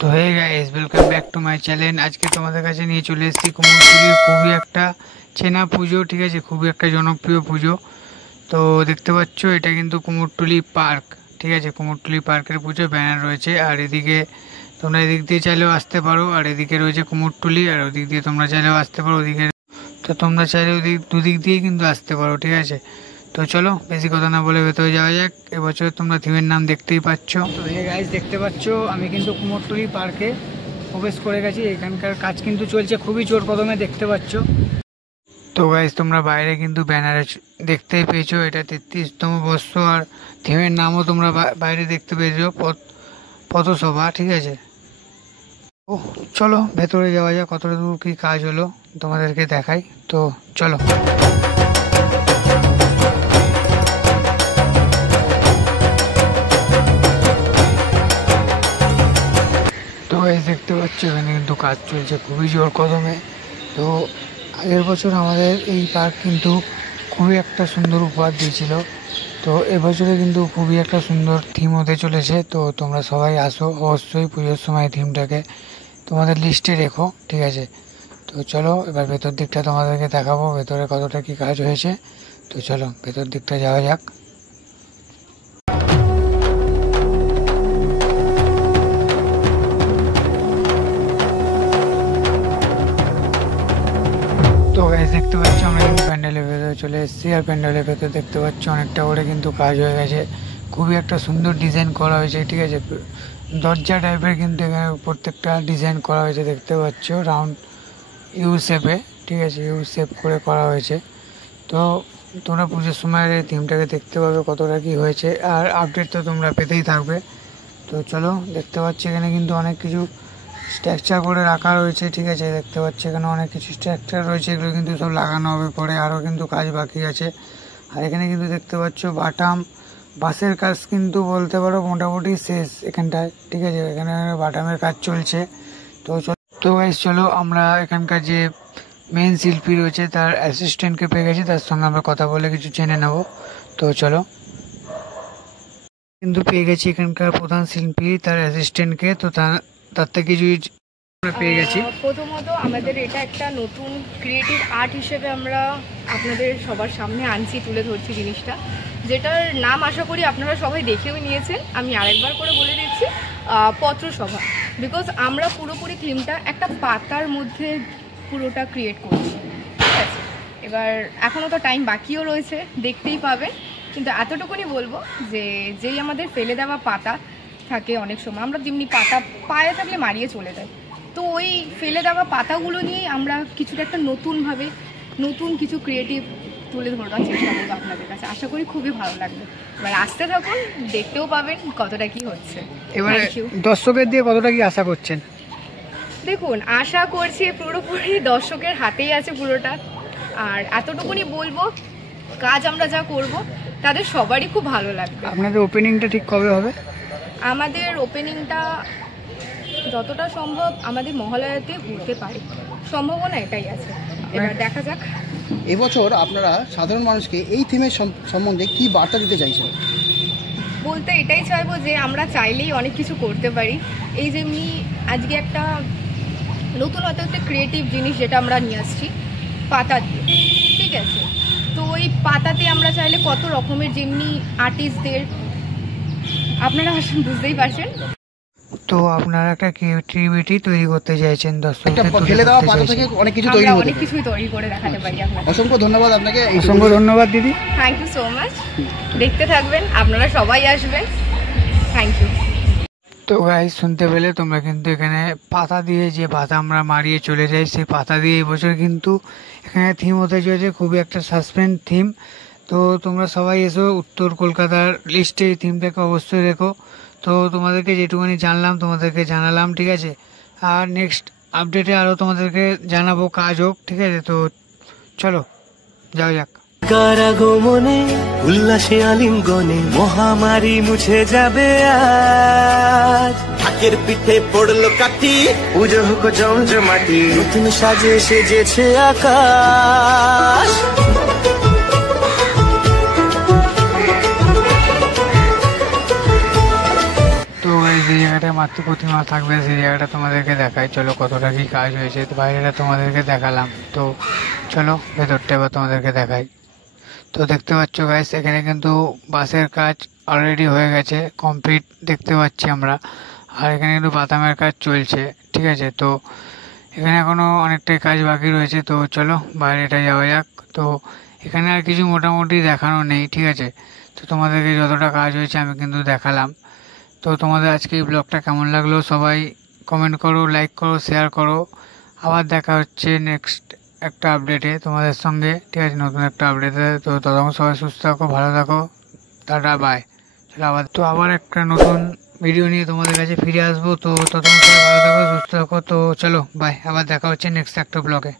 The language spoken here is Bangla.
তো hey guys, welcome back to my channel. আজকে তোমাদের কাছে নিয়ে চলে এসেছি কুমোরটুলির খুবই একটা চেনা পুজো, ঠিক আছে, খুবই একটা জনপ্রিয় পুজো। তো দেখতে পাচ্ছ এটা কিন্তু কুমোরটুলি পার্ক, ঠিক আছে, কুমোরটুলি পার্কের পুজো ব্যানার রয়েছে। আর এদিকে তোমরা এদিক দিয়ে চাইলেও আসতে পারো, আর এদিকে রয়েছে কুমোরটুলি, আর ওদিক দিয়ে তোমরা চাইলেও আসতে পারো ওদিকে। তো তোমরা চাইলে ওদিক দুদিক দিয়েই কিন্তু আসতে পারো, ঠিক আছে। তো চলো বেশি কথা না বলে ভেতরে যাওয়া যাক। এবছর তোমরা থিমের নাম দেখতেই পাচ্ছ। তো হে গাইস, দেখতে পাচ্ছ আমি কিন্তু কুমোরটুলি পার্কে প্রবেশ করে গেছি। এখানকার কাজ কিন্তু চলছে খুবই জোর কদমে, দেখতে পাচ্ছ। তো গাইস, তোমরা বাইরে কিন্তু ব্যানারে দেখতেই পেয়েছো এটা 33তম বর্ষ, আর থিমের নামও তোমরা বাইরে দেখতে পেয়েছো, পথসভা, ঠিক আছে। ও চলো ভেতরে যাওয়া যাক, কতটা দূর কি কাজ হলো তোমাদেরকে দেখাই। তো চলো। তো গাইস, দেখতে পাচ্ছ এখানে কিন্তু কাজ চলছে খুবই জোর কদমে। তো আগের বছর আমাদের এই পার্ক কিন্তু খুবই একটা সুন্দর উপহার দিয়েছিল। তো এবছরে কিন্তু খুবই একটা সুন্দর থিম হতে চলেছে। তো তোমরা সবাই আসো অবশ্যই, পুজোর সময় থিমটাকে তোমাদের লিস্টে রেখো, ঠিক আছে। তো চলো এবার ভেতর দিকটা তোমাদেরকে দেখাবো, ভেতরে কতটা কি কাজ হয়েছে। তো চলো ভেতর দিকটা যাওয়া যাক। তো গাইস, দেখতে পাচ্ছ আমরা কিন্তু প্যান্ডেলের ভেতরে চলে এসেছি, আর প্যান্ডেলের ভেতরে দেখতে পাচ্ছ অনেকটা করে কিন্তু কাজ হয়ে গেছে। খুবই একটা সুন্দর ডিজাইন করা হয়েছে, ঠিক আছে। দরজা টাইপের কিন্তু এখানে প্রত্যেকটা ডিজাইন করা হয়েছে, দেখতে পাচ্ছ রাউন্ড ইউ শেপে, ঠিক আছে, ইউ শেপ করে করা হয়েছে। তো তোমরা পুজোর সময় এই থিমটাকে দেখতে পাবে কতটা কি হয়েছে, আর আপডেট তো তোমরা পেতেই থাকবে। তো চলো, দেখতে পাচ্ছি এখানে কিন্তু অনেক কিছু স্ট্রাকচার করে রাখা রয়েছে, ঠিক আছে। দেখতে পাচ্ছি এখানে অনেক কিছু স্ট্রাকচার রয়েছে, এগুলো কিন্তু সব লাগানো হবে পরে, আরও কিন্তু কাজ বাকি আছে। আর এখানে কিন্তু দেখতে পাচ্ছ বাঁশের কাজ কিন্তু বলতে পারো মোটামুটি শেষ এখানটায়, ঠিক আছে। এখানে বাটামের কাজ চলছে। তো গাইস চলো, আমরা এখানকার যে মেন শিল্পী রয়েছে তার অ্যাসিস্ট্যান্টকে পেয়ে গেছি, তার সঙ্গে আমরা কথা বলে কিছু জেনে নেব। তো চলো, কিন্তু পেয়ে গেছি এখানকার প্রধান শিল্পী তার অ্যাসিস্ট্যান্টকে। তো তার থেকে কিছু পেয়ে গেছি। প্রথমত আমাদের এটা একটা নতুন ক্রিয়েটিভ আর্ট হিসেবে আমরা আপনাদের সবার সামনে আনছি, তুলে ধরছি জিনিসটা, যেটার নাম আশা করি আপনারা সবাই দেখেও নিয়েছেন। আমি আরেকবার করে বলে দিচ্ছি, পত্রসভা। বিকজ আমরা পুরোপুরি থিমটা একটা পাতার মধ্যে পুরোটা ক্রিয়েট করছি, ঠিক আছে। এবার এখনও তো টাইম বাকিও রয়েছে, দেখতেই পাবে। কিন্তু এতটুকুনি বলবো যে যেই আমাদের ফেলে দেওয়া পাতা থাকে, অনেক সময় আমরা যেমনি পাতা পায়ে থাকলে মারিয়ে চলে যায়, তো ওই ফেলে দেওয়া পাতাগুলো নিয়েই আমরা কিছুটা একটা নতুন কিছু ক্রিয়েটিভ তুলে ধরবার চেষ্টা করবো আপনাদের কাছে। আশা করি খুবই ভালো লাগবে। এবার আসতে থাকুন, দেখতেও পাবেন কতটা কি হচ্ছে। এবারে দর্শকের দিয়ে কতটা কি আশা করছেন? দেখুন, আশা করছি পুরোপুরি দর্শকের হাতেই আছে পুরোটা। আর এতটুকুনি বলবো, কাজ আমরা যা করব তাদের সবারই খুব ভালো লাগবে। আপনাদের ওপেনিংটা ঠিক কবে হবে? আমাদের ওপেনিংটা যতটা সম্ভব আমাদের মহালয়াতে হতে পারে, সম্ভাবনা এটাই আছে। এবার দেখা যাক। এবছর আপনারা সাধারণ মানুষকে এই থিমের সম্বন্ধে কি বার্তা দিতে চাইছেন? বলতে এটাই চাইবো যে আমরা চাইলেই অনেক কিছু করতে পারি। এই যেমনি আজকে একটা নতুনত্ব একটা ক্রিয়েটিভ জিনিস যেটা আমরা নিয়ে আসছি পাতা দিয়ে, ঠিক আছে। তো ওই পাতাতে আমরা চাইলে কত রকমের যেমনি আর্টিস্টদের আপনারা বুঝতেই পারছেন। তো আপনারা একটা ক্রিয়েটিভিটি তৈরি করতে চাইছেন, দর্শকদের ফেলে দেওয়া পাতা থেকে অনেক কিছুই তৈরি করে দেখাতে পারি আপনাদের। অসংখ্য ধন্যবাদ আপনাকে। অসংখ্য ধন্যবাদ দিদি, থ্যাংক ইউ সো মাচ। দেখতে থাকবেন, আপনারা সবাই আসবেন। Thank you. তো গাইস, শুনতে পেলে তোমরা কিন্তু এখানে পাতা দিয়ে, যে পাতা আমরা মারিয়ে চলে যাই, সেই পাতা দিয়ে এবছর কিন্তু এখানে থিম হতে চলেছে, খুবই একটা সাসপেন্স থিম। তো তোমরা সবাই এসো, উত্তর কলকাতার লিস্টে এই থিমটাকে অবশ্যই রেখো। তো তোমাদেরকে যেটুকুনি জানলাম তোমাদেরকে জানালাম, ঠিক আছে। আর নেক্সট আপডেটে আরও তোমাদেরকে জানাবো, কাজ হোক, ঠিক আছে। তো চলো যাও যাক। কারাগমনে উল্লাসে আলিঙ্গনে মহামারী মুছে যাবে আজ। ঢাকের পিঠে পড়লো কাঠি, পুজো হোক জমজমাটি, নতুন সাজে সেজেছে আকাশ। তো এই জায়গাটা প্রতিমা থাকবে সেই জায়গাটা তোমাদেরকে দেখায়। চলো কতটা কি কাজ হয়েছে, তো বাইরেটা তোমাদেরকে দেখালাম, তো চলো ভেতরটা এবার তোমাদেরকে দেখাই। তো দেখতে পাচ্ছ গাইস এখানে কিন্তু বাঁশের কাজ অলরেডি হয়ে গেছে, কমপ্লিট দেখতে পাচ্ছি আমরা। আর এখানে কিন্তু বাদামের কাজ চলছে, ঠিক আছে। তো এখানে এখনো অনেকটাই কাজ বাকি রয়েছে, তো চলো বাইরেটা যাওয়া যাক। তো এখানে আর কিছু মোটামুটি দেখানো নেই, ঠিক আছে। তো তোমাদেরকে যতটা কাজ হয়েছে আমি কিন্তু দেখালাম। তো তোমাদের আজকে এই ব্লগটা কেমন লাগলো সবাই কমেন্ট করো, লাইক করো, শেয়ার করো। আবার দেখা হচ্ছে নেক্সট একটা আপডেটে তোমাদের সঙ্গে, ঠিক আছে, নতুন একটা আপডেটে। তো ততক্ষণ সবাই সুস্থ থাকো, ভালো থাকো, টাটা বাই। চলো আবার একটা নতুন ভিডিও নিয়ে তোমাদের কাছে ফিরে আসবো। তো ততক্ষণ সবাই ভালো থাকো, সুস্থ থাকো। তো চলো বাই, আবার দেখা হচ্ছে নেক্সট একটা ব্লগে।